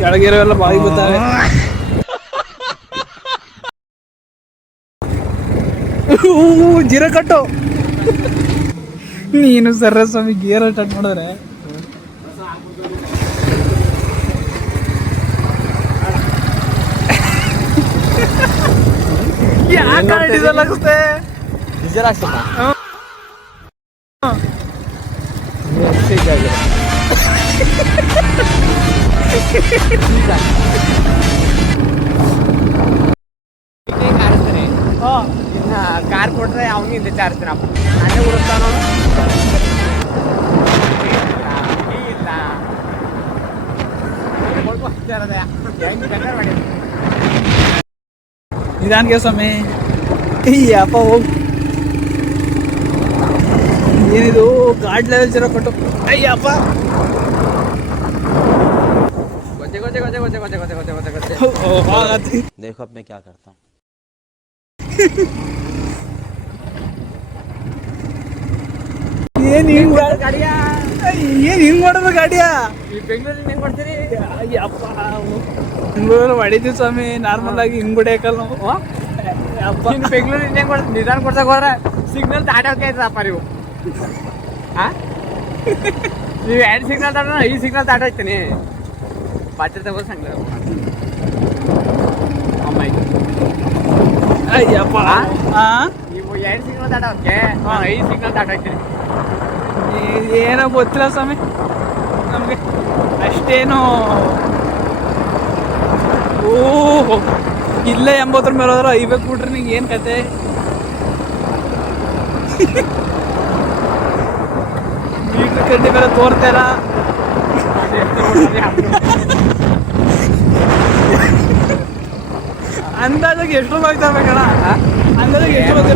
ಕೆಳಗಿರೋವೆಲ್ಲ ಬಾಯಿ ಬರ್ತಾವೆ. ಜಿರ ಕಟ್ಟು ನೀನು ಸರ್ರ ಸ್ವಾಮಿ ಗೇರ್ ಸ್ಟಾರ್ಟ್ ಮಾಡಿದ್ರೆ ಯಾಕೆ ಡೀಸೆಲ್ ಹಾಕಿಸ್ತೆ? ಡೀಸೆಲ್ ಹಾಕ್ಸಪ್ಪ. ಕಾರ್ ಕೊಟ್ರೆ ಅವನಿಂದ ಚಾರ್ಸ್ತೀನಪ್ಪ. ನಾನೇ ಹುಡುಕ್ತಾನೋ ಇಲ್ಲ ನಿಧಾನಕ್ಕೆ ಸ್ವಾಮಿ. ಅಯ್ಯಪ್ಪ ಹೋಗ್. ಏನಿದು ಗಾಡ್ ಲೆವೆಲ್ ಜರ ಕೊಟ್ಟು. ಅಯ್ಯಪ್ಪ ಗೊತ್ತೆ ಗೊತ್ತೆ ಗೊತ್ತೆ ಗೊತ್ತೆ ಗೊತ್ತೆ ಗೊತ್ತೆ ಗೊತ್ತೆ ಗೊತ್ತೆ ಗೊತ್ತೆ. देखो अब मैं क्या करता हूँ. ಏನ್ ಹಿಂಗ್ ಗಾಡಿಯ ಏನ್ ಹಿಂಗ್ ಮಾಡೋದು ಗಾಡಿಯಾ? ಈ ಬೆಂಗಳೂರಲ್ಲಿ ಹೆಂಗ್ ಮಾಡ್ತೀರಿ? ಅಯ್ಯಪ್ಪ ಬೆಂಗಳೂರಲ್ಲಿ ಹೊಡಿತೀವಿ ಸ್ವಾಮಿ. ನಾರ್ಮಲ್ ಆಗಿ ಹಿಂಗ್ ಹೊಡಿಯಕಲ್ಲ ನಾವು. ಅಪ್ಪ ನೀನು ಬೆಂಗಳೂರಲ್ಲಿ ಹೆಂಗ್ ಮಾಡ್ತೀರಿ? ನಿಧಾನ ಕೊಡ್ಸಕ್ ಹೋದ್ರೆ ಸಿಗ್ನಲ್ ದಾಟೋಕೆ ಆಯ್ತದಪ್ಪ ನೀವು. ನೀವು 2 ಸಿಗ್ನಲ್ ದಾಟ 5 ಸಿಗ್ನಲ್ ದಾಟೋಯ್ತೀನಿ. ಪಾತ್ರ ತಗೋದು ಸಂಗ್ಲ ಅಮ್ಮ ಅಯ್ಯಪ್ಪ ನೀವು 2 ಸಿಗ್ನಲ್ ದಾಟೋಕೆ 5 ಸಿಗ್ನಲ್ ದಾಟೋಯ್ತೀನಿ. ಏನೋ ಗೊತ್ತಿಲ್ಲ ಸ್ವಾಮಿ ನಮಗೆ ಅಷ್ಟೇನು. ಓಹ್ ಇಲ್ಲೇ 80 ಮೇಲೆ ಹೋದ್ರೆ 50 ಬಿಟ್ರೆ ನಿಂಗೆ ಏನು ಕತೆ? ಮೀಟ್ರ್ ಕಡ್ಡಿ ಮೇಲೆ ತೋರ್ತಾರ. ಅಂದಾಜಾಗಿ ಎಷ್ಟು ಹೋಗ್ತಾ ಇರ್ಬೇಕಣ್ಣ? ಅಂದಾಜಾಗಿ ಎಷ್ಟು ಹೋಗ್ತಾ